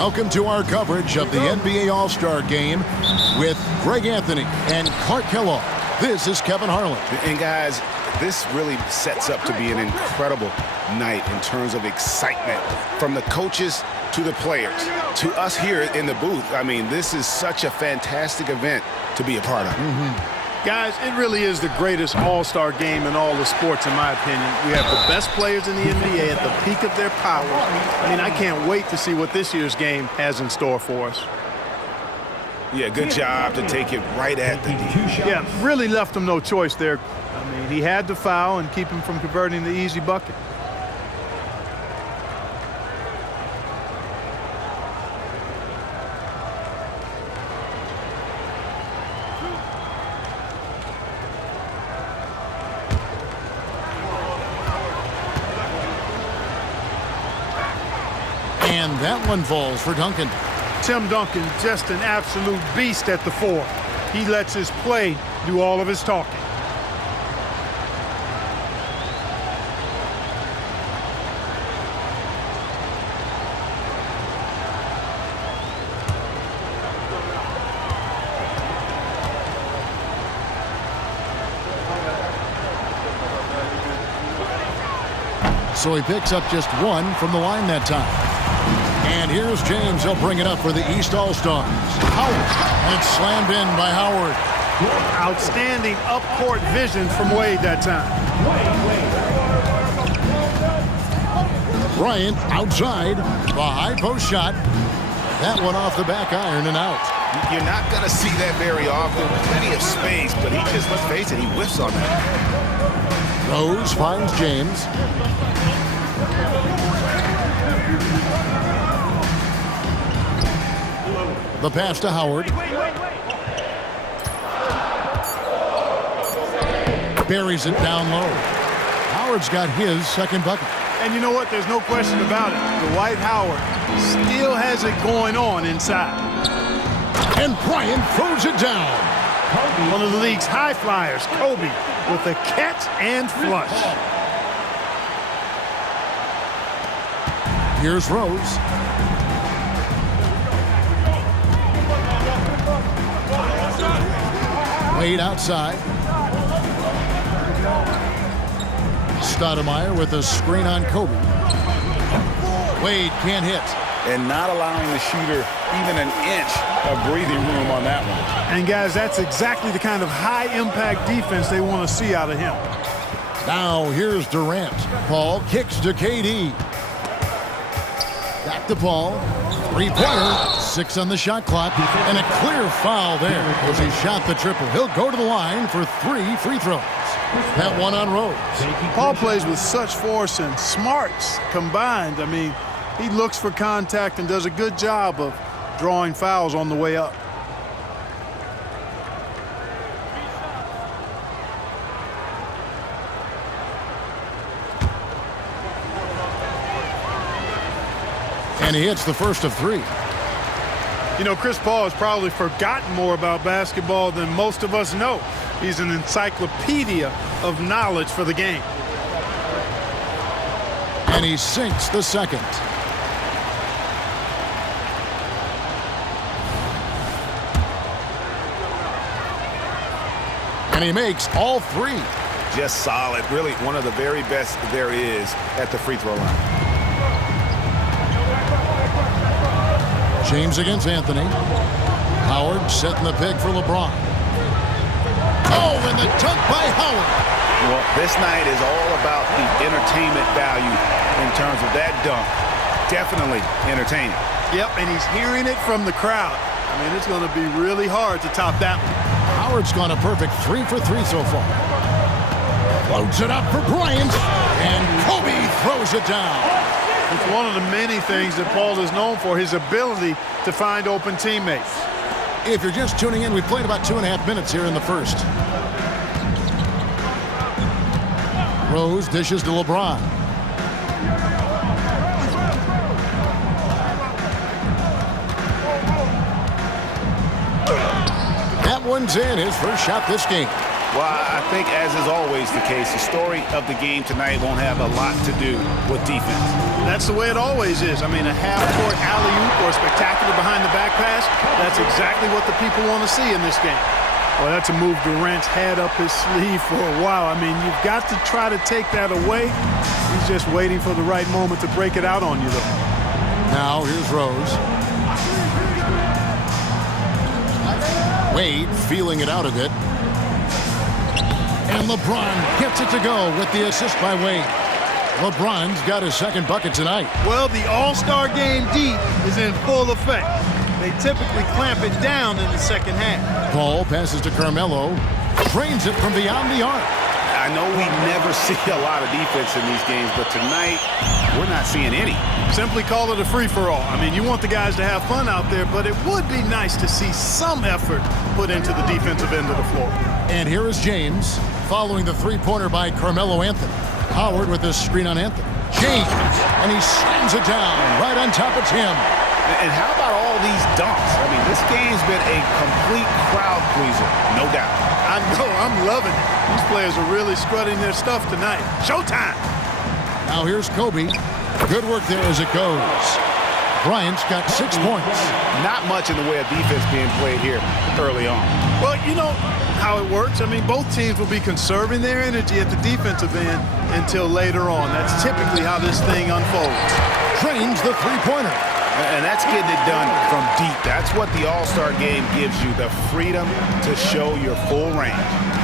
Welcome to our coverage of the NBA All-Star Game with Greg Anthony and Clark Kellogg. This is Kevin Harlan. And guys, this really sets up to be an incredible night in terms of excitement from the coaches to the players to us here in the booth. I mean, this is such a fantastic event to be a part of. Guys, it really is the greatest all-star game in all the sports, in my opinion. We have the best players in the NBA at the peak of their powers. I mean, I can't wait to see what this year's game has in store for us. Yeah, good job to take it right at the D. Yeah, really left him no choice there. I mean, he had to foul and keep him from converting the easy bucket. And that one falls for Duncan. Tim Duncan, just an absolute beast at the 4. He lets his play do all of his talking. So he picks up just one from the line that time. And here's James. He'll bring it up for the East All-Stars. Howard. And it's slammed in by Howard. Outstanding up-court vision from Wade that time. Bryant outside. The high post shot. That one off the back iron and out. You're not going to see that very often. Plenty of space, but he just, let's face it, he whiffs on that. Rose finds James. The pass to Howard. Buries it down low. Howard's got his second bucket. And you know what? There's no question about it. Dwight Howard still has it going on inside. And Bryant throws it down. One of the league's high flyers, Kobe, with a catch and flush. Here's Rose. Wade outside. Stoudemire with a screen on Kobe. Wade can't hit. And not allowing the shooter even an inch of breathing room on that one. And guys, that's exactly the kind of high-impact defense they want to see out of him. Now here's Durant. Paul kicks to KD. Back to Paul. Three-pointer. 6 on the shot clock. And a clear foul there as he shot the triple. He'll go to the line for 3 free throws. That one on Rose. Paul plays with such force and smarts combined. I mean, he looks for contact and does a good job of drawing fouls on the way up. And he hits the first of 3. You know, Chris Paul has probably forgotten more about basketball than most of us know. He's an encyclopedia of knowledge for the game. And he sinks the second. And he makes all 3. Just solid. Really one of the very best there is at the free throw line. James against Anthony. Howard setting the pick for LeBron. Oh, and the dunk by Howard. Well, this night is all about the entertainment value in terms of that dunk. Definitely entertaining. Yep, and he's hearing it from the crowd. I mean, it's going to be really hard to top that one. Howard's gone a perfect 3 for 3 so far. Floats it up for Bryant. And Kobe throws it down. It's one of the many things that Paul is known for, his ability to find open teammates. If you're just tuning in, we played about 2.5 minutes here in the first. Rose dishes to LeBron. That one's in, his first shot this game. Well, I think, as is always the case, the story of the game tonight won't have a lot to do with defense. That's the way it always is. I mean, a half-court alley-oop or a spectacular behind-the-back pass, that's exactly what the people want to see in this game. Well, that's a move Durant's had up his sleeve for a while. I mean, you've got to try to take that away. He's just waiting for the right moment to break it out on you, though. Now, here's Rose. Wade feeling it out a bit. And LeBron gets it to go with the assist by Wade. LeBron's got his second bucket tonight. Well, the All-Star game deep is in full effect. They typically clamp it down in the second half. Paul passes to Carmelo. Drains it from beyond the arc. I know we never see a lot of defense in these games, but tonight we're not seeing any. Simply call it a free-for-all. I mean, you want the guys to have fun out there, but it would be nice to see some effort put into the defensive end of the floor. And here is James following the three-pointer by Carmelo Anthony. Howard with this screen on Anthony. James, and he slams it down right on top of Tim. And how about all these dunks? I mean, this game's been a complete crowd pleaser, no doubt. I know, I'm loving it. These players are really strutting their stuff tonight. Showtime! Now here's Kobe. Good work there as it goes. Bryant's got 6 points. Not much in the way of defense being played here early on. Well, you know how it works. I mean, both teams will be conserving their energy at the defensive end until later on. That's typically how this thing unfolds. Trains the three-pointer. And that's getting it done from deep. That's what the All-Star game gives you, the freedom to show your full range.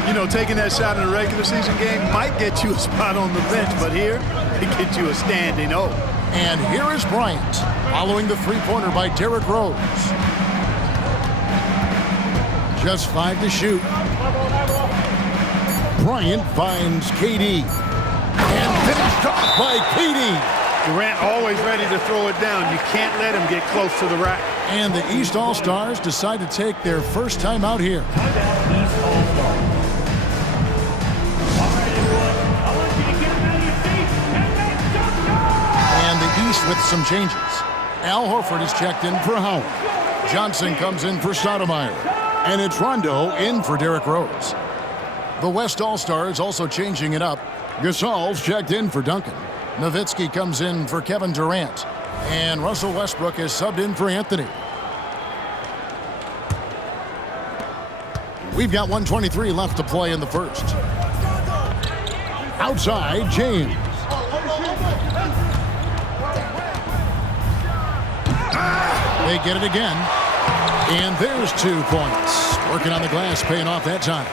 You know, taking that shot in a regular season game might get you a spot on the bench, but here, it gets you a standing O. And here is Bryant, following the three-pointer by Derrick Rose. Just 5 to shoot. Bryant finds KD. And finished off by KD. Durant always ready to throw it down. You can't let him get close to the rack. And the East All-Stars decide to take their first time out here. And the East with some changes. Al Horford is checked in for Howard. Johnson comes in for Stoudemire. And it's Rondo in for Derrick Rose. The West All-Stars also changing it up. Gasol's checked in for Duncan. Nowitzki comes in for Kevin Durant. And Russell Westbrook is subbed in for Anthony. We've got 1:23 left to play in the first. Outside, James. They get it again. And there's 2 points. Working on the glass, paying off that time.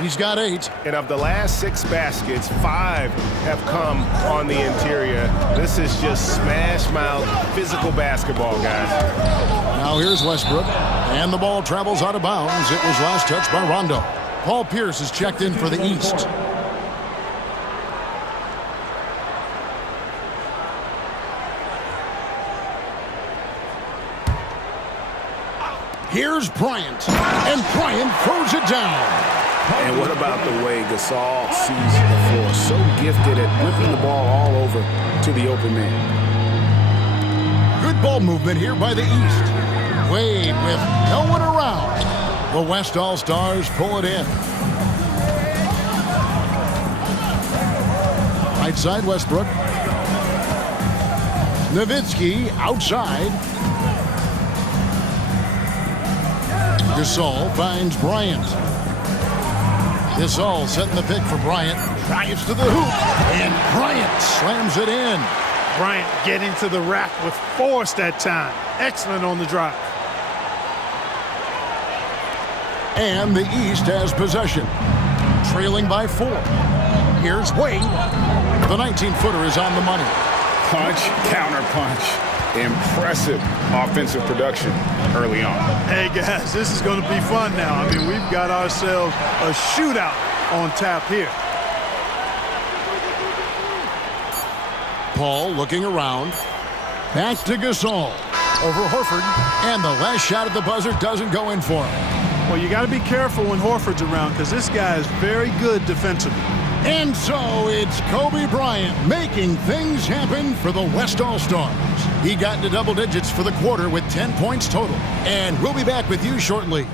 He's got 8. And of the last 6 baskets, 5 have come on the interior. This is just smash mouth physical basketball, guys. Now here's Westbrook. And the ball travels out of bounds. It was last touched by Rondo. Paul Pierce is checked in for the East. Here's Bryant. And Bryant throws it down. And what about the way Gasol sees the floor? So gifted at whipping the ball all over to the open man. Good ball movement here by the East. Wade with no one around. The West All-Stars pull it in. Right side, Westbrook. Nowitzki outside. Gasol finds Bryant. Gasol setting the pick for Bryant. Drives to the hoop. And Bryant slams it in. Bryant getting to the rack with force that time. Excellent on the drive. And the East has possession. Trailing by 4. Here's Wade. The 19-footer is on the money. Punch, counter punch. Impressive offensive production early on. Hey, guys, this is going to be fun now. I mean, we've got ourselves a shootout on tap here. Paul looking around. Back to Gasol. Over Horford. And the last shot at the buzzer doesn't go in for him. Well, you got to be careful when Horford's around because this guy is very good defensively. And so it's Kobe Bryant making things happen for the West All-Stars. He got into double digits for the quarter with 10 points total. And we'll be back with you shortly.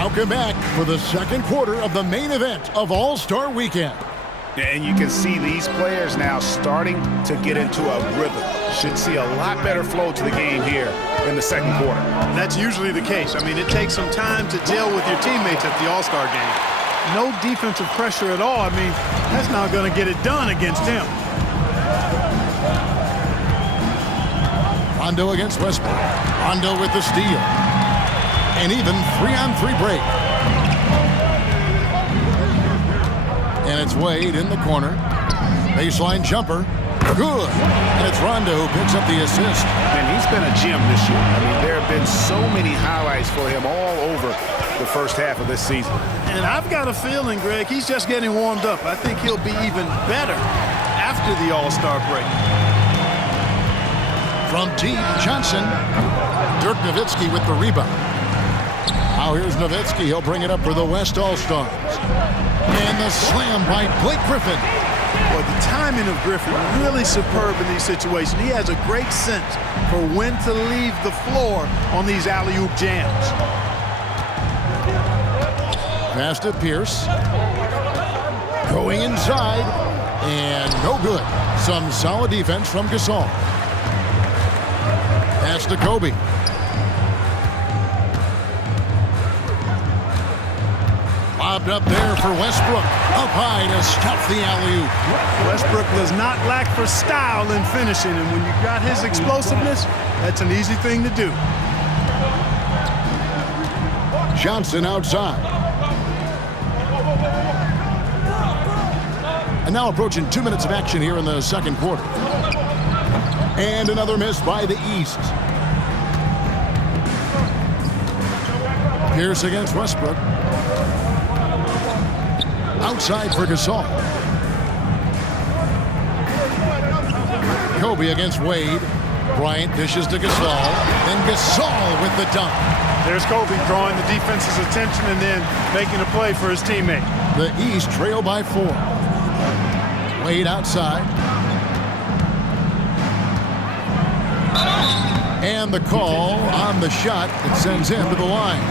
Welcome back for the second quarter of the main event of All-Star Weekend. And you can see these players now starting to get into a rhythm. Should see a lot better flow to the game here in the second quarter. That's usually the case. I mean, it takes some time to gel with your teammates at the All-Star game. No defensive pressure at all. I mean, that's not going to get it done against him. Rondo against Westbrook. Rondo with the steal. And even 3-on-3 break. And it's Wade in the corner. Baseline jumper. Good. And it's Rondo who picks up the assist. And he's been a gem this year. I mean, there have been so many highlights for him all over the first half of this season. And I've got a feeling, Greg, he's just getting warmed up. I think he'll be even better after the All-Star break. From deep, Johnson. Dirk Nowitzki with the rebound. Now here's Nowitzki. He'll bring it up for the West All-Stars. And the slam by Blake Griffin. Well, the timing of Griffin really superb in these situations. He has a great sense for when to leave the floor on these alley-oop jams. Pass to Pierce. Going inside. And no good. Some solid defense from Gasol. Pass to Kobe. Lobbed up there for Westbrook. Up high to stuff the alley-oop. Westbrook does not lack for style in finishing, and when you've got his explosiveness, that's an easy thing to do. Johnson outside. And now approaching 2 minutes of action here in the second quarter. And another miss by the East. Pierce against Westbrook. Outside for Gasol. Kobe against Wade. Bryant dishes to Gasol. And Gasol with the dunk. There's Kobe drawing the defense's attention and then making a play for his teammate. The East trail by 4. Wade outside. And the call on the shot that sends him to the line.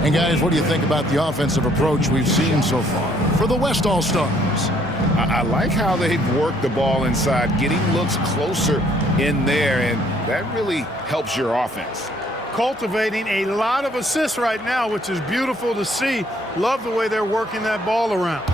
And guys, what do you think about the offensive approach we've seen so far for the West All-Stars? I like how they've worked the ball inside, getting looks closer in there, and that really helps your offense. Cultivating a lot of assists right now, which is beautiful to see. Love the way they're working that ball around.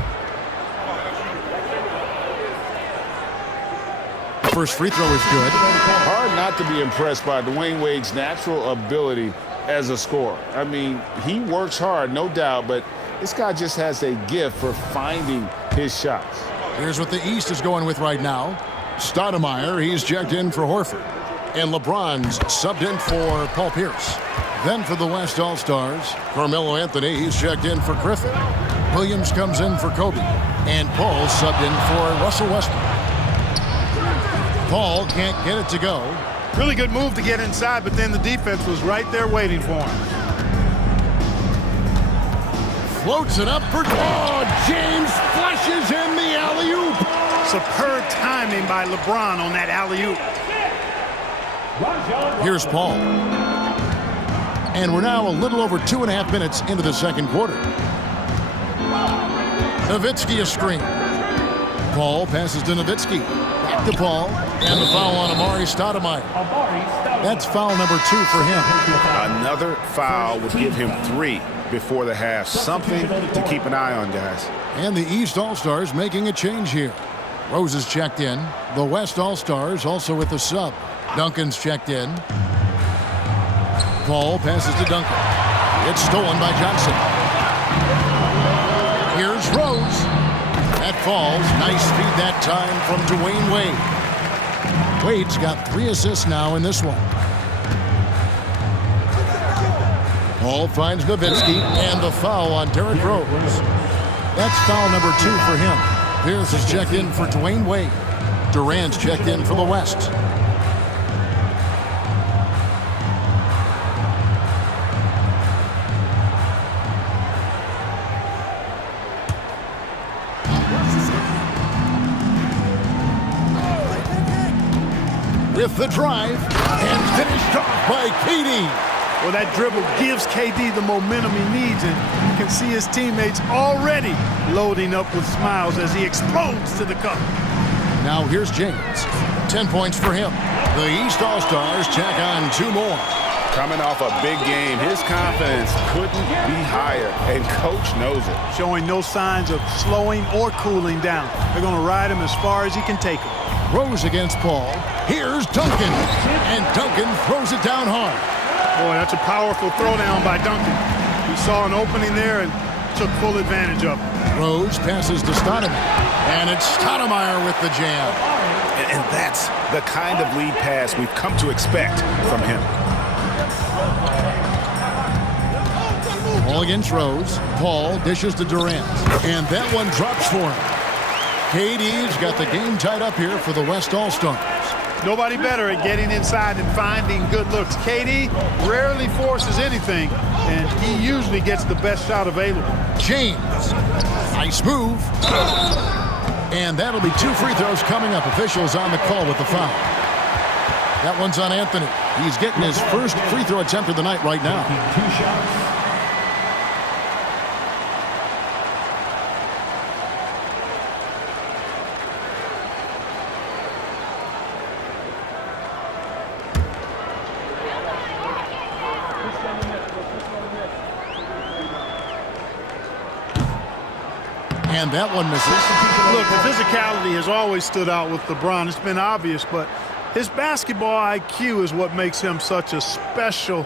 First free throw is good. Hard not to be impressed by Dwyane Wade's natural ability as a scorer. I mean, he works hard, no doubt, but this guy just has a gift for finding his shots. Here's what the East is going with right now. Stoudemire, he's checked in for Horford. And LeBron's subbed in for Paul Pierce. Then for the West All-Stars, Carmelo Anthony, he's checked in for Griffin. Williams comes in for Kobe. And Paul subbed in for Russell Westbrook. Paul can't get it to go. Really good move to get inside, but then the defense was right there waiting for him. Floats it up for... Oh, James flushes in the alley-oop. Superb timing by LeBron on that alley-oop. Here's Paul. And we're now a little over 2.5 minutes into the second quarter. Nowitzki a screen. Paul passes to Nowitzki. Back to Paul. And the foul on Amare Stoudemire. That's foul number 2 for him. Another foul would give him 3 before the half. Something to keep an eye on, guys. And the East All-Stars making a change here. Rose is checked in. The West All-Stars also with the sub. Duncan's checked in. Paul passes to Duncan. It's stolen by Johnson. Here's Rose. That falls. Nice feed that time from Dwyane Wade. Wade's got 3 assists now in this one. Paul finds Nowitzki, and the foul on Derrick Rose. That's foul number 2 for him. Pierce is checked in for Dwyane Wade. Durant's checked in for the West. With the drive, and finished off by KD. Well, that dribble gives KD the momentum he needs, and you can see his teammates already loading up with smiles as he explodes to the cup. Now here's James. 10 points for him. The East All-Stars check on 2 more. Coming off a big game, his confidence couldn't be higher, and coach knows it. Showing no signs of slowing or cooling down. They're going to ride him as far as he can take him. Rose against Paul. Here's Duncan. And Duncan throws it down hard. Boy, that's a powerful throwdown by Duncan. He saw an opening there and took full advantage of it. Rose passes to Stoudemire. And it's Stoudemire with the jam. And that's the kind of lead pass we've come to expect from him. Paul against Rose. Paul dishes to Durant. And that one drops for him. KD's got the game tied up here for the West All-Stars. Nobody better at getting inside and finding good looks. KD rarely forces anything, and he usually gets the best shot available. James. Nice move. And that'll be 2 free throws coming up. Officials on the call with the foul. That one's on Anthony. He's getting his first free throw attempt of the night right now. And that one misses. Look, the physicality has always stood out with LeBron. It's been obvious, but his basketball IQ is what makes him such a special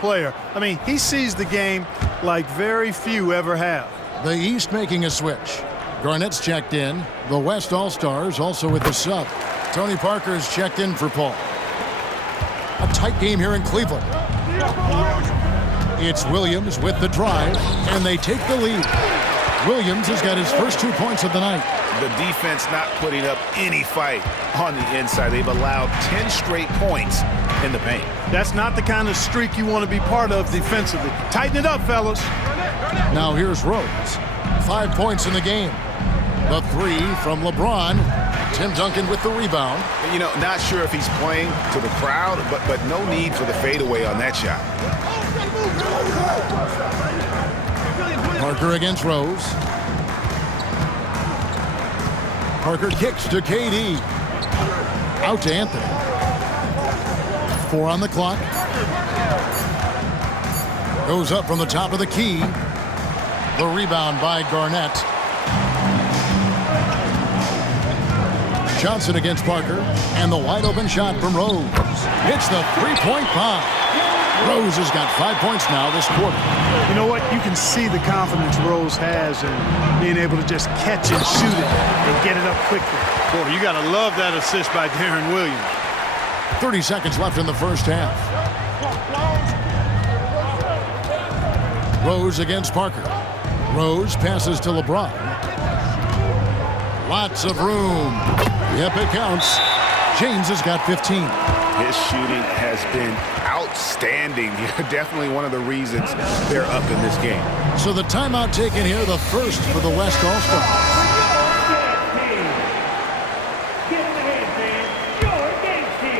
player. I mean, he sees the game like very few ever have. The East making a switch. Garnett's checked in. The West All-Stars also with the sub. Tony Parker's checked in for Paul. A tight game here in Cleveland. It's Williams with the drive, and they take the lead. Williams has got his first 2 points of the night. The defense not putting up any fight on the inside. They've allowed 10 straight points in the paint. That's not the kind of streak you want to be part of defensively. Tighten it up, fellas. Now here's Rose. 5 points in the game. The 3 from LeBron. Tim Duncan with the rebound. You know, not sure if he's playing to the crowd, but no need for the fadeaway on that shot. Parker against Rose. Parker kicks to KD. Out to Anthony. 4 on the clock. Goes up from the top of the key. The rebound by Garnett. Johnson against Parker. And the wide open shot from Rose. Hits the three-point bomb. Rose has got 5 points now this quarter. You know what? You can see the confidence Rose has in being able to just catch and shoot it and get it up quickly. Boy, you got to love that assist by Darren Williams. 30 seconds left in the first half. Rose against Parker. Rose passes to LeBron. Lots of room. Yep, it counts. James has got 15. His shooting has been outstanding. Definitely one of the reasons they're up in this game. So the timeout taken here, the first for the West All-Stars.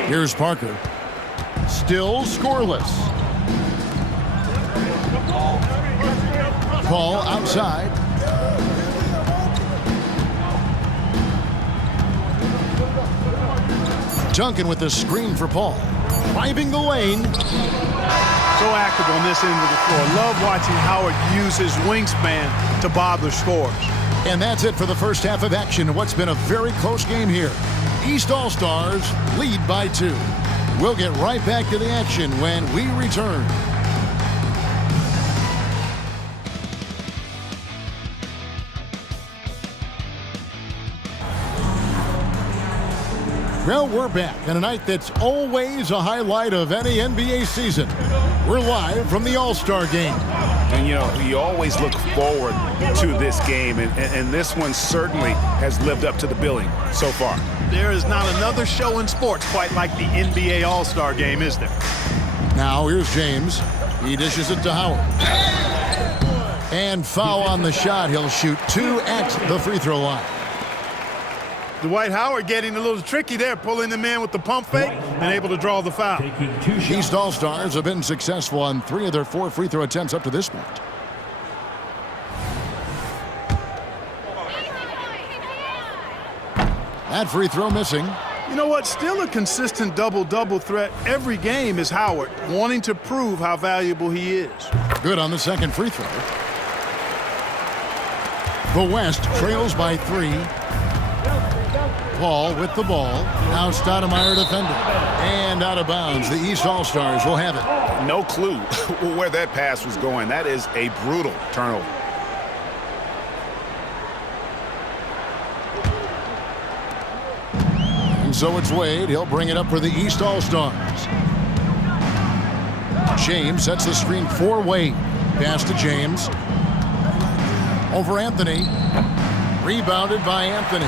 Here's Parker. Still scoreless. Paul outside. Duncan with the screen for Paul. Driving the lane. So active on this end of the floor. Love watching Howard use his wingspan to bother scores. And that's it for the first half of action in what's been a very close game here. East All-Stars lead by 2. We'll get right back to the action when we return. Well, we're back on a night that's always a highlight of any NBA season. We're live from the All-Star Game. And, you know, you always look forward to this game, and this one certainly has lived up to the billing so far. There is not another show in sports quite like the NBA All-Star Game, is there? Now here's James. He dishes it to Howard. And foul on the shot. He'll shoot 2 at the free throw line. Dwight Howard getting a little tricky there, pulling the man with the pump fake and able to draw the foul. East All-Stars have been successful on 3 of their 4 free throw attempts up to this point. That free throw missing. You know what? Still a consistent double-double threat every game is Howard, wanting to prove how valuable he is. Good on the second free throw. The West trails by 3. Paul with the ball. Now Stoudemire defending. And out of bounds. The East All-Stars will have it. No clue where that pass was going. That is a brutal turnover. And so it's Wade. He'll bring it up for the East All-Stars. James sets the screen for Wade. Pass to James. Over Anthony. Rebounded by Anthony.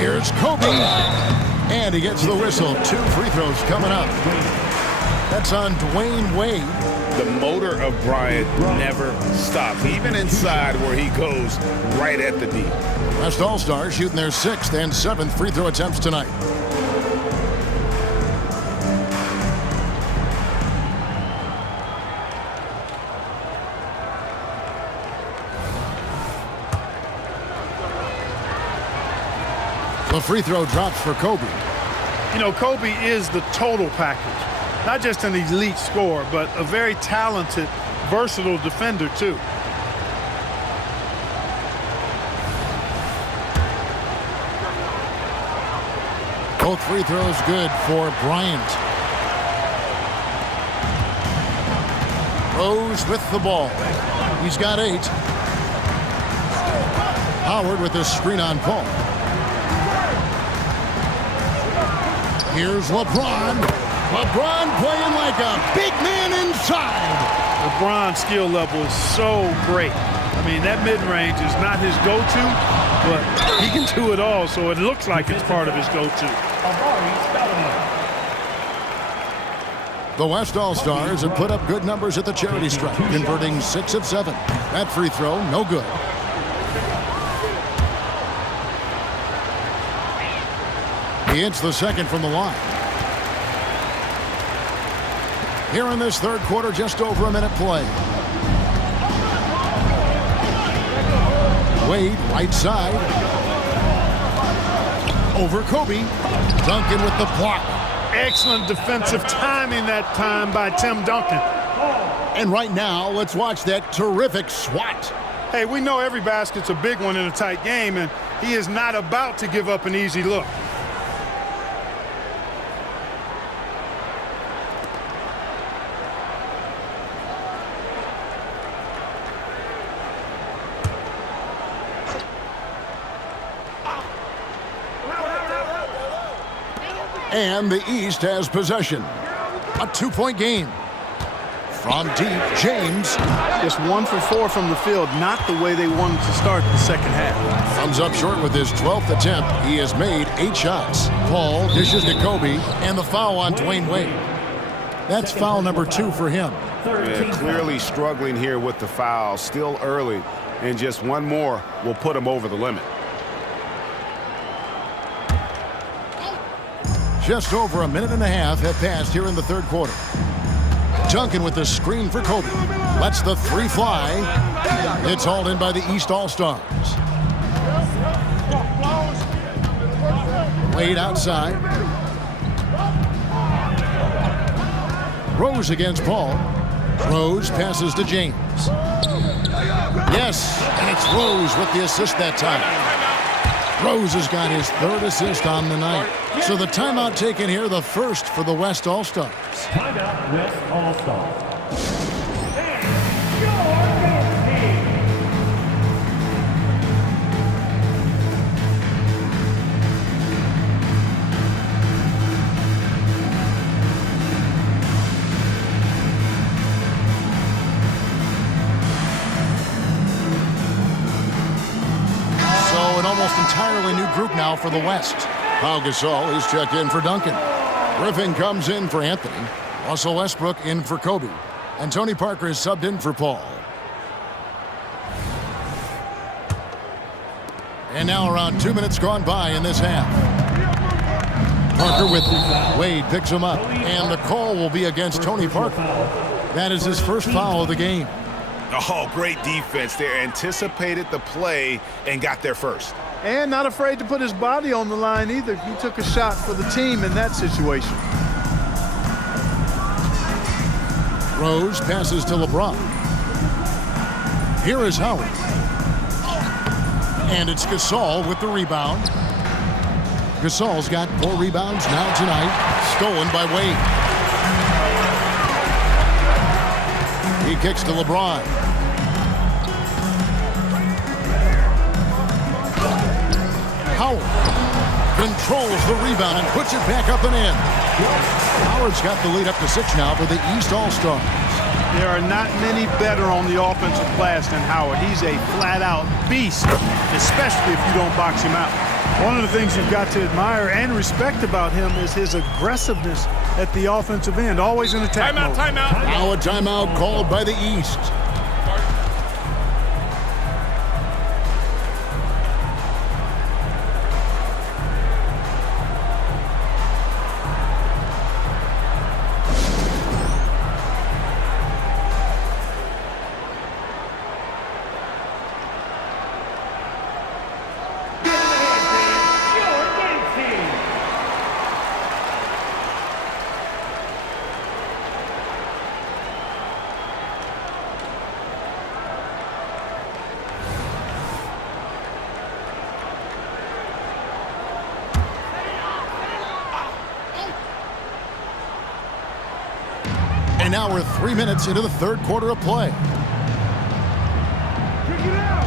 Here's Kobe. And he gets the whistle. 2 free throws coming up. That's on Dwyane Wade. The motor of Bryant never stops, even inside where he goes right at the D. West All-Stars shooting their 6th and 7th free throw attempts tonight. The free throw drops for Kobe. You know, Kobe is the total package. Not just an elite scorer, but a very talented, versatile defender, too. Both free throws good for Bryant. Rose with the ball. He's got 8. Howard with the screen on Paul. Here's LeBron. LeBron playing like a big man inside. LeBron's skill level is so great. I mean, that mid-range is not his go-to, but he can do it all, so it looks like it's part of his go-to. The West All-Stars have put up good numbers at the charity stripe, converting 6 of 7. That free throw, no good. He hits the second from the line. Here in this third quarter, just over a minute play. Wade, right side. Over Kobe. Duncan with the block. Excellent defensive timing that time by Tim Duncan. And right now, let's watch that terrific swat. Hey, we know every basket's a big one in a tight game, and he is not about to give up an easy look. And the East has possession. A 2-point game. From deep, James. Just 1 for 4 from the field, not the way they wanted to start the second half. Comes up short with his 12th attempt. He has made 8 shots. Paul dishes to Kobe, and the foul on Dwyane Wade. That's foul number 2 for him. Yeah, clearly struggling here with the foul, still early, and just one more will put him over the limit. Just over a minute and a half have passed here in the third quarter. Duncan with the screen for Kobe. Lets the 3 fly. It's hauled in by the East All-Stars. Wade outside. Rose against Paul. Rose passes to James. Yes, and it's Rose with the assist that time. Rose has got his 3rd assist on the night. So the timeout taken here, the first for the West All-Stars. Timeout, West All-Stars. Almost entirely new group now for the West. Gasol is checked in for Duncan. Griffin comes in for Anthony. Russell Westbrook in for Kobe. And Tony Parker is subbed in for Paul. And now around 2 minutes gone by in this half. Parker with him. Wade picks him up. And the call will be against Tony Parker. That is his first foul of the game. Oh, great defense there. Anticipated the play and got there first. And not afraid to put his body on the line either. He took a shot for the team in that situation. Rose passes to LeBron. Here is Howard. And it's Gasol with the rebound. Gasol's got 4 rebounds now tonight. Stolen by Wade. He kicks to LeBron. Howard controls the rebound and puts it back up and in. Howard's got the lead up to 6 now for the East All-Stars. There are not many better on the offensive glass than Howard. He's a flat-out beast, especially if you don't box him out. One of the things you've got to admire and respect about him is his aggressiveness at the offensive end, always in attack mode. Timeout. Now a timeout called by the East. And now we're 3 minutes into the third quarter of play.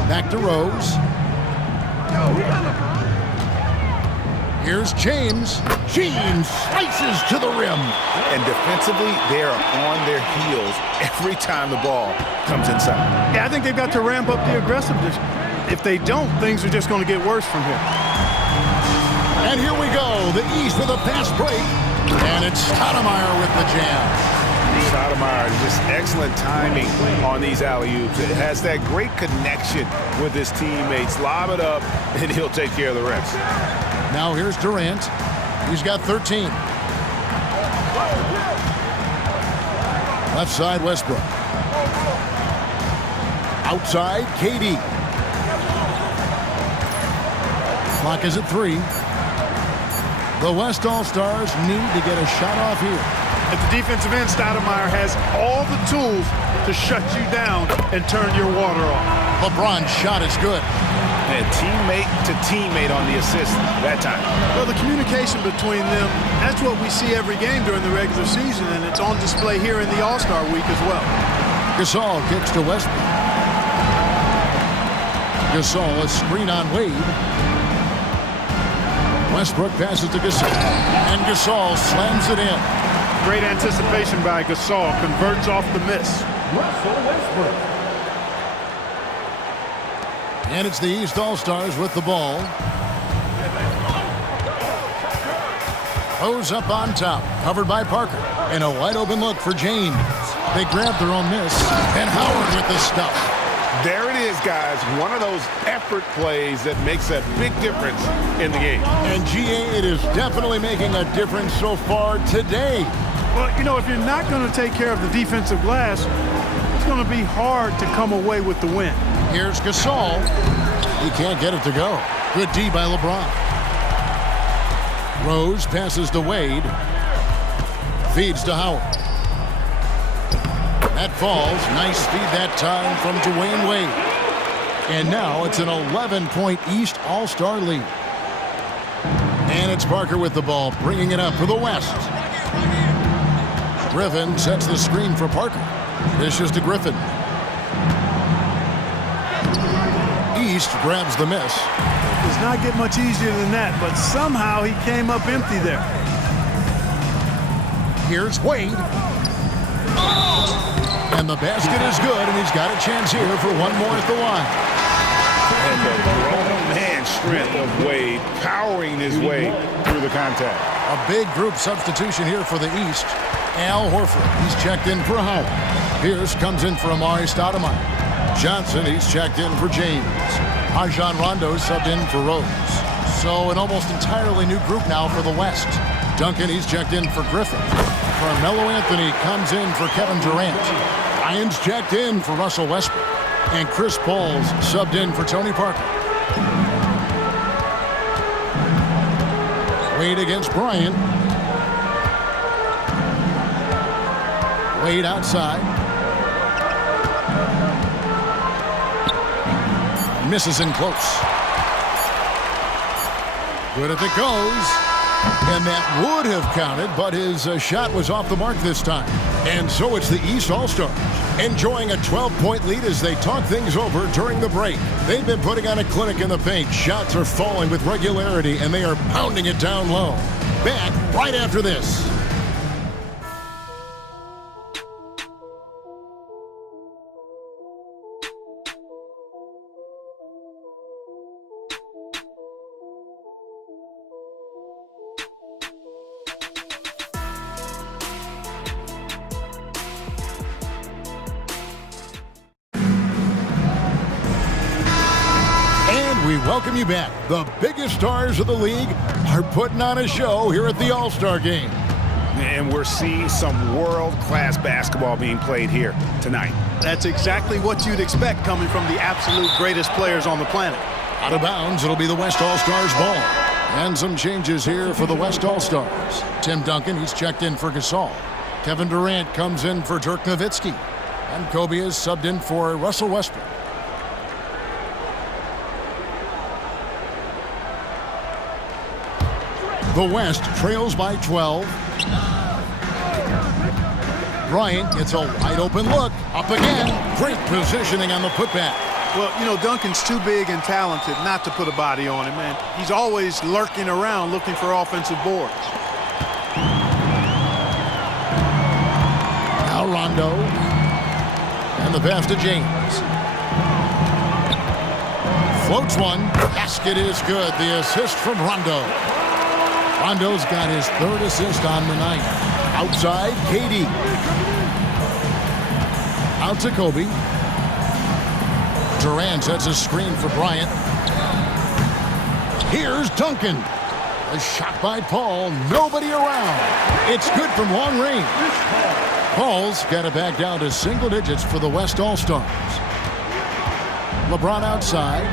Back to Rose. Here's James. James slices to the rim. And defensively, they are on their heels every time the ball comes inside. Yeah, I think they've got to ramp up the aggressiveness. If they don't, things are just going to get worse from here. And here we go. The East with a fast break. And it's Stoudemire with the jam. Stoudemire, just excellent timing on these alley-oops. It has that great connection with his teammates. Lob it up, and he'll take care of the rest. Now here's Durant. He's got 13. Left side, Westbrook. Outside, KD. Clock is at 3. The West All-Stars need to get a shot off here. At the defensive end, Stoudemire has all the tools to shut you down and turn your water off. LeBron's shot is good. And teammate to teammate on the assist that time. Well, the communication between them, that's what we see every game during the regular season, and it's on display here in the All-Star week as well. Gasol kicks to Westbrook. Gasol, a screen on Wade. Westbrook passes to Gasol. And Gasol slams it in. Great anticipation by Gasol. Converts off the miss. Westbrook. And it's the East All-Stars with the ball. Rose up on top, covered by Parker. And a wide-open look for James. They grab their own miss. And Howard with the stuff. There it is, guys. One of those effort plays that makes a big difference in the game. And, GA, it is definitely making a difference so far today. Well, you know, if you're not going to take care of the defensive glass, it's going to be hard to come away with the win. Here's Gasol. He can't get it to go. Good D by LeBron. Rose passes to Wade. Feeds to Howard. That falls. Nice feed that time from Dwyane Wade. And now it's an 11-point East All-Star lead. And it's Parker with the ball, bringing it up for the West. Griffin sets the screen for Parker. Dishes to Griffin. East grabs the miss. Does not get much easier than that, but somehow he came up empty there. Here's Wade. And the basket is good, and he's got a chance here for one more at the line. And the grown man strength of Wade powering his way through the contact. A big group substitution here for the East. Al Horford, he's checked in for Howard. Pierce comes in for Amare Stoudemire. Johnson, he's checked in for James. Rajon Rondo subbed in for Rose. So an almost entirely new group now for the West. Duncan, he's checked in for Griffin. Carmelo Anthony comes in for Kevin Durant. Bryant's checked in for Russell Westbrook. And Chris Paul's subbed in for Tony Parker. Wade against Bryant. Wade outside. Misses in close. Good if it goes. And that would have counted, but his shot was off the mark this time. And so it's the East All-Stars enjoying a 12-point lead as they talk things over during the break. They've been putting on a clinic in the paint. Shots are falling with regularity, and they are pounding it down low. Back right after this. We welcome you back. The biggest stars of the league are putting on a show here at the All-Star Game. And we're seeing some world-class basketball being played here tonight. That's exactly what you'd expect coming from the absolute greatest players on the planet. Out of bounds, it'll be the West All-Stars ball. And some changes here for the West All-Stars. Tim Duncan, he's checked in for Gasol. Kevin Durant comes in for Dirk Nowitzki. And Kobe is subbed in for Russell Westbrook. The West trails by 12. Bryant gets a wide-open look. Up again. Great positioning on the putback. Well, you know, Duncan's too big and talented not to put a body on him, man. He's always lurking around looking for offensive boards. Now Rondo. And the pass to James. Floats one. Basket is good. The assist from Rondo. Rondo's got his third assist on the night. Outside, KD. Out to Kobe. Durant sets a screen for Bryant. Here's Duncan. A shot by Paul. Nobody around. It's good from long range. Paul's got it back down to single digits for the West All-Stars. LeBron outside.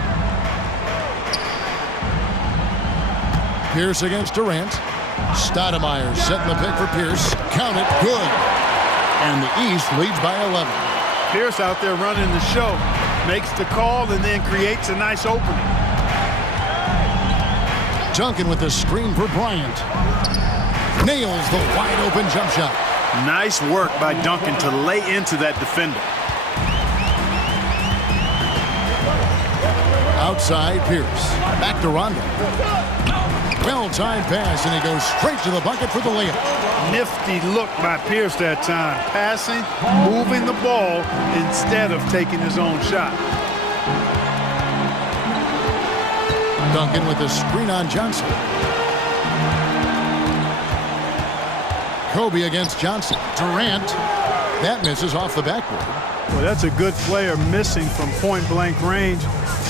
Pierce against Durant. Stoudemire setting the pick for Pierce. Count it. Good. And the East leads by 11. Pierce out there running the show. Makes the call and then creates a nice opening. Duncan with the screen for Bryant. Nails the wide-open jump shot. Nice work by Duncan to lay into that defender. Outside, Pierce. Back to Rondo. Well-timed pass, and he goes straight to the bucket for the layup. Nifty look by Pierce that time. Passing, moving the ball instead of taking his own shot. Duncan with the screen on Johnson. Kobe against Johnson. Durant. That misses off the backboard. Well, that's a good player missing from point-blank range.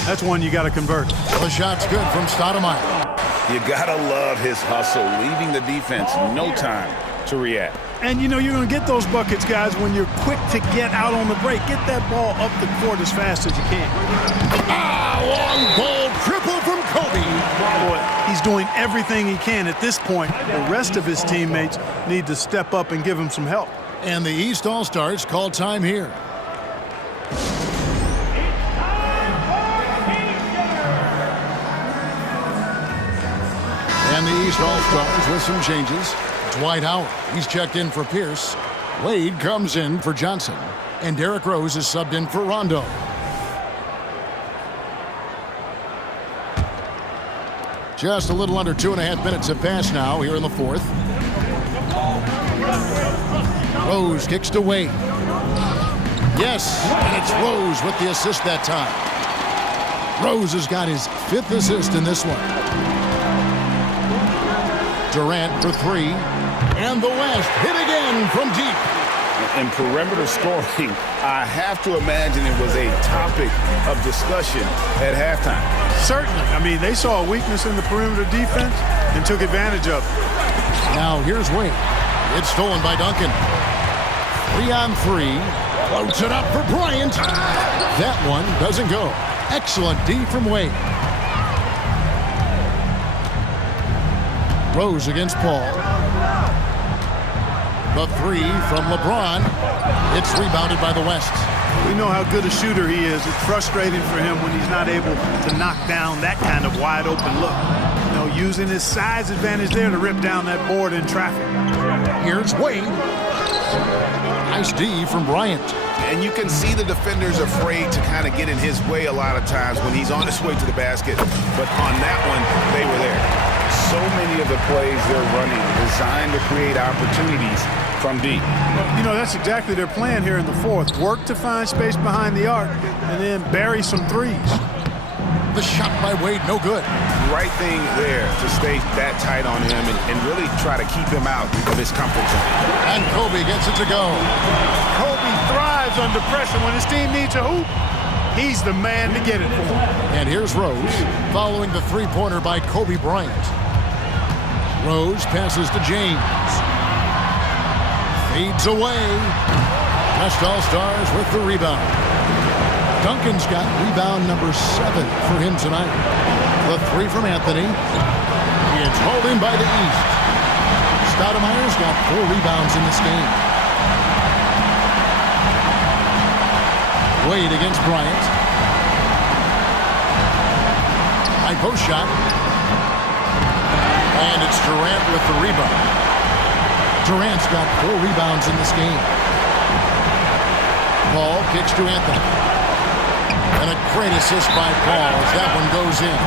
That's one you got to convert. The shot's good from Stoudemire. You gotta love his hustle, leaving the defense no time to react. And you know you're going to get those buckets, guys, when you're quick to get out on the break. Get that ball up the court as fast as you can. Long ball triple from Kobe. Boy, he's doing everything he can at this point. The rest of his teammates need to step up and give him some help. And the East All-Stars call time here. And the East All-Stars with some changes. Dwight Howard, he's checked in for Pierce. Wade comes in for Johnson. And Derrick Rose is subbed in for Rondo. Just a little under 2.5 minutes have passed now here in the fourth. Rose kicks to Wade. Yes, and it's Rose with the assist that time. Rose has got his 5th assist in this one. Durant for 3. And the West hit again from deep. And perimeter scoring, I have to imagine it was a topic of discussion at halftime. Certainly. I mean, they saw a weakness in the perimeter defense and took advantage of it. Now here's Wade. It's stolen by Duncan. 3-on-3. Floats it up for Bryant. That one doesn't go. Excellent D from Wade. Rose against Paul. The three from LeBron. It's rebounded by the West. We know how good a shooter he is. It's frustrating for him when he's not able to knock down that kind of wide open look. You know, using his size advantage there to rip down that board in traffic. Here's Wade. Nice D from Bryant. And you can see the defenders afraid to kind of get in his way a lot of times when he's on his way to the basket. But on that one, they were there. So many of the plays they're running designed to create opportunities from deep. You know, that's exactly their plan here in the fourth. Work to find space behind the arc and then bury some threes. The shot by Wade, no good. Right thing there to stay that tight on him and really try to keep him out of his comfort zone. And Kobe gets it to go. Kobe thrives under pressure. When his team needs a hoop, he's the man to get it for. And here's Rose, following the three-pointer by Kobe Bryant. Rose passes to James. Fades away. West All-Stars with the rebound. Duncan's got rebound number 7 for him tonight. The three from Anthony. It's hauled in by the East. Stoudemire's got 4 rebounds in this game. Wade against Bryant. High post shot. And it's Durant with the rebound. Durant's got 4 rebounds in this game. Paul kicks to Anthony. And a great assist by Paul as that one goes in.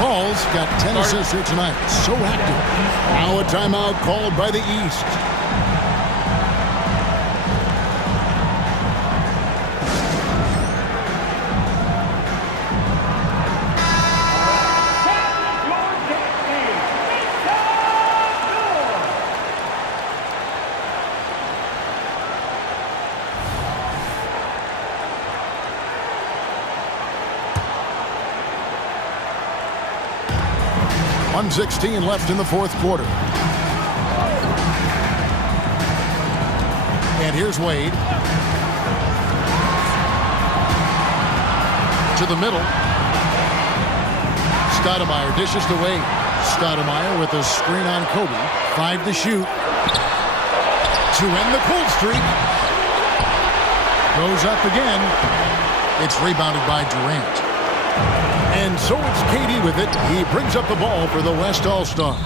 Paul's got 10 assists here tonight. So active. Now a timeout called by the East. .16 left in the fourth quarter. And here's Wade. To the middle. Stoudemire dishes to Wade. Stoudemire with a screen on Kobe. 5 to shoot. To end the cold streak. Goes up again. It's rebounded by Durant. And so it's KD with it. He brings up the ball for the West All-Stars.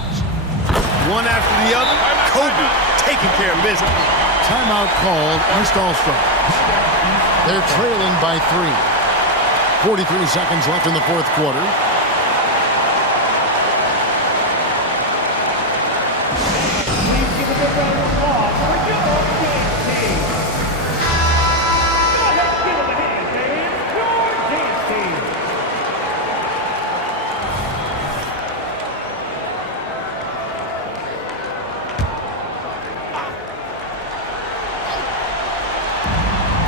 One after the other, Kobe taking care of business. Timeout called West All-Stars. They're trailing by 3. 43 seconds left in the fourth quarter.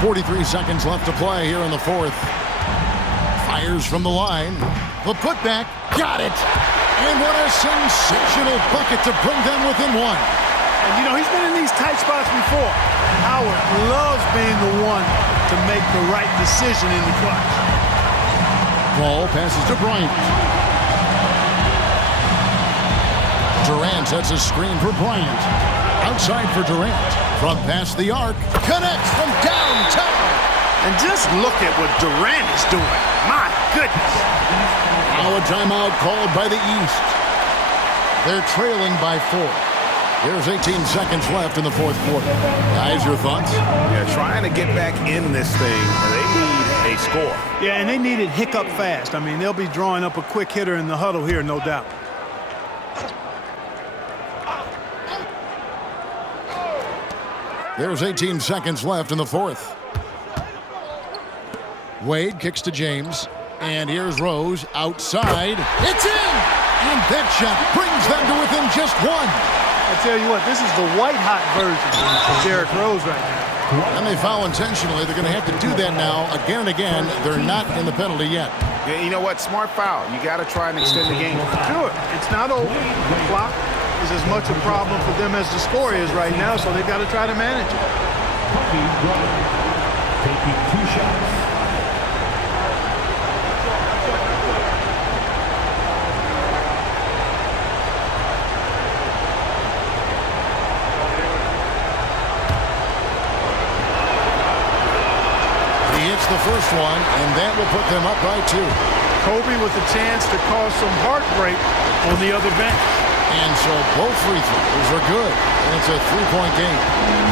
.43 seconds left to play here in the fourth. Fires from the line. The putback. Got it. And what a sensational bucket to bring them within 1. And, you know, he's been in these tight spots before. Howard loves being the one to make the right decision in the clutch. Ball passes to Bryant. Durant sets a screen for Bryant. Outside for Durant. From past the arc. Connects from downtown. And just look at what Durant is doing. My goodness. Now a timeout called by the East. They're trailing by 4. There's 18 seconds left in the fourth quarter. Guys, your thoughts? Yeah, trying to get back in this thing. They need a score. Yeah, and they need it hiccup fast. I mean, they'll be drawing up a quick hitter in the huddle here, no doubt. There's 18 seconds left in the fourth. Wade kicks to James. And here's Rose outside. It's in! And that shot brings them to within just 1. I tell you what, this is the white-hot version of Derrick Rose right now. And they foul intentionally. They're going to have to do that now again and again. They're not in the penalty yet. Yeah, you know what? Smart foul. You got to try and extend the game. Sure, it's not over. The clock is as much a problem for them as the score is right now, so they've got to try to manage it. Taking 2 shots. He hits the first one, and that will put them up by 2. Kobe with a chance to cause some heartbreak on the other bench. And so both free throws are good, and it's a 3-point game.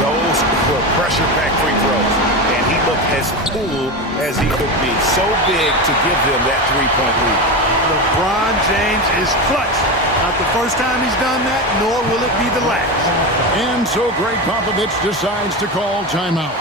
Those were pressure-packed free throws, and he looked as cool as he could be. So big to give them that 3-point lead. LeBron James is clutch. Not the first time he's done that, nor will it be the last. And so Greg Popovich decides to call timeout.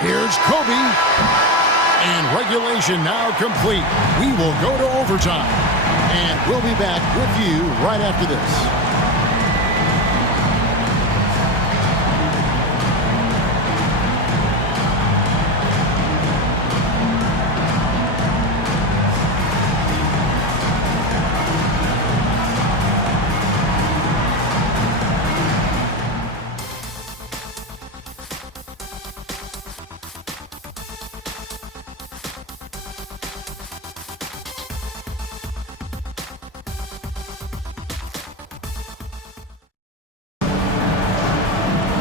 Here's Kobe. And regulation now complete. We will go to overtime. And we'll be back with you right after this.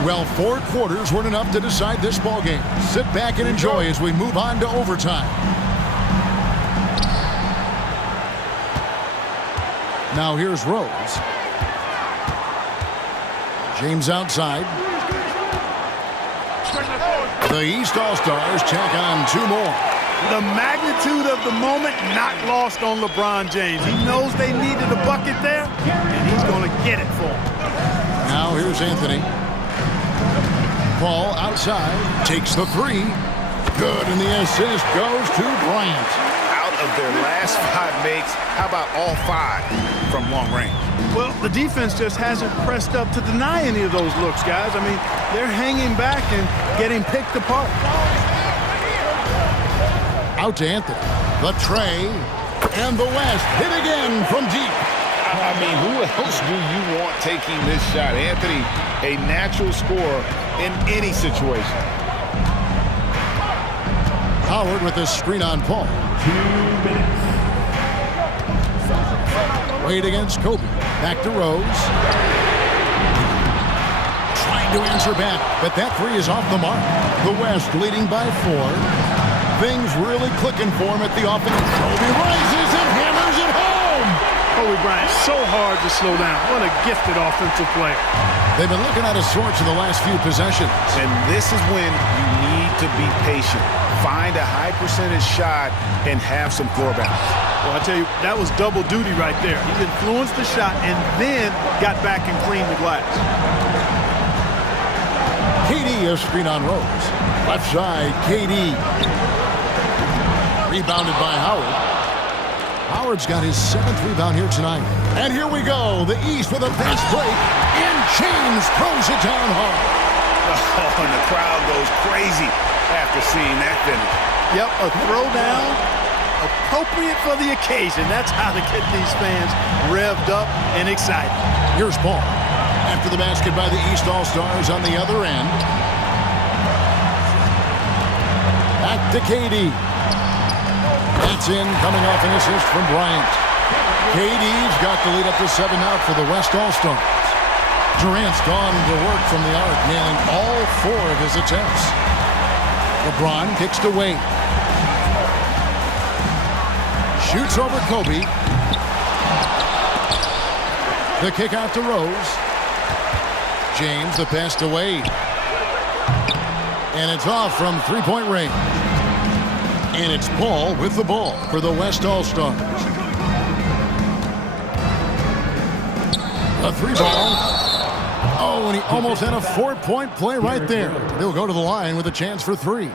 Well, 4 quarters weren't enough to decide this ballgame. Sit back and enjoy as we move on to overtime. Now here's Rose. James outside. The East All-Stars check on 2 more. The magnitude of the moment not lost on LeBron James. He knows they needed a bucket there, and he's going to get it for them. Now here's Anthony. Ball outside, takes the 3. Good, and the assist goes to Bryant. Out of their last 5 makes, how about all 5 from long range? Well, the defense just hasn't pressed up to deny any of those looks, guys. I mean, they're hanging back and getting picked apart. Out to Anthony. The tray, and the West hit again from deep. I mean, who else do you want taking this shot? Anthony, a natural scorer in any situation. Howard with his screen on Paul. 2 minutes. Wade against Kobe. Back to Rose. Trying to answer back, but that 3 is off the mark. The West leading by 4. Things really clicking for him at the offense. Kobe rises and hammers it home. Kobe Bryant, so hard to slow down. What a gifted offensive player. They've been looking at a sorts in the last few possessions. And this is when you need to be patient. Find a high percentage shot and have some floor balance. Well, I tell you, that was double duty right there. He influenced the shot and then got back and cleaned the glass. KD a screen on Rose. Left side, KD. Rebounded by Howard. Howard's got his 7th rebound here tonight. And here we go. The East with a fast break. And James throws it down hard. Oh, and the crowd goes crazy after seeing that finish. Yep, a throwdown appropriate for the occasion. That's how to get these fans revved up and excited. Here's Paul. After the basket by the East All-Stars on the other end. Back to KD. That's in, coming off an assist from Bryant. KD's got the lead up to 7 out for the West All-Stars. Durant's gone to work from the arc, nailing all 4 of his attempts. LeBron kicks to Wade. Shoots over Kobe. The kick out to Rose. James, the pass to Wade. And it's off from 3-point range. And it's Paul with the ball for the West All-Stars. A 3 ball. Oh, Oh, and he almost had a 4-point play right there. He'll go to the line with a chance for 3.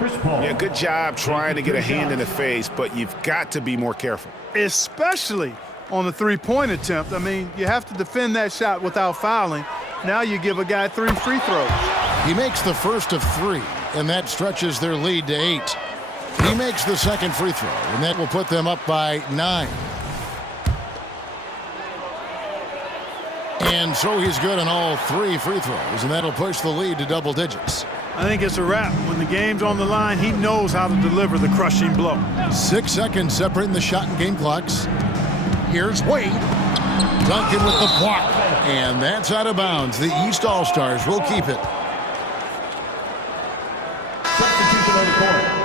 Yeah, good job trying to get a hand in the face, but you've got to be more careful. Especially on the three-point attempt. I mean, you have to defend that shot without fouling. Now you give a guy 3 free throws. He makes the first of 3, and that stretches their lead to 8. He makes the second free throw, and that will put them up by 9. And so he's good on all 3 free throws, and that'll push the lead to double digits. I think it's a wrap. When the game's on the line, he knows how to deliver the crushing blow. 6 seconds separating the shot and game clocks. Here's Wade. Duncan with the block. And that's out of bounds. The East All-Stars will keep it. Substitution on the court.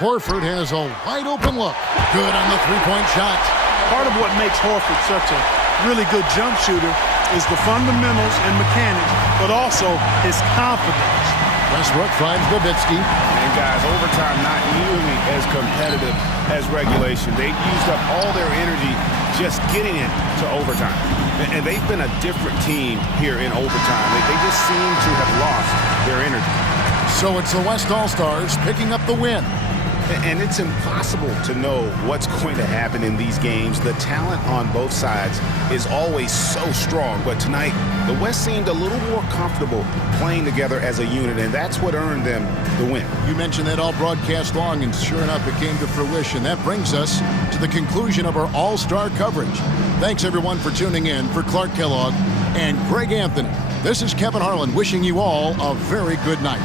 Horford has a wide-open look. Good on the three-point shot. Part of what makes Horford such a really good jump shooter is the fundamentals and mechanics, but also his confidence. Westbrook finds Nowitzki. And guys, overtime not nearly as competitive as regulation. They used up all their energy just getting it to overtime. And they've been a different team here in overtime. They just seem to have lost their energy. So it's the West All-Stars picking up the win. And it's impossible to know what's going to happen in these games. The talent on both sides is always so strong. But tonight, the West seemed a little more comfortable playing together as a unit, and that's what earned them the win. You mentioned that all broadcast long, and sure enough, it came to fruition. That brings us to the conclusion of our all-star coverage. Thanks, everyone, for tuning in. For Clark Kellogg and Greg Anthony, this is Kevin Harlan wishing you all a very good night.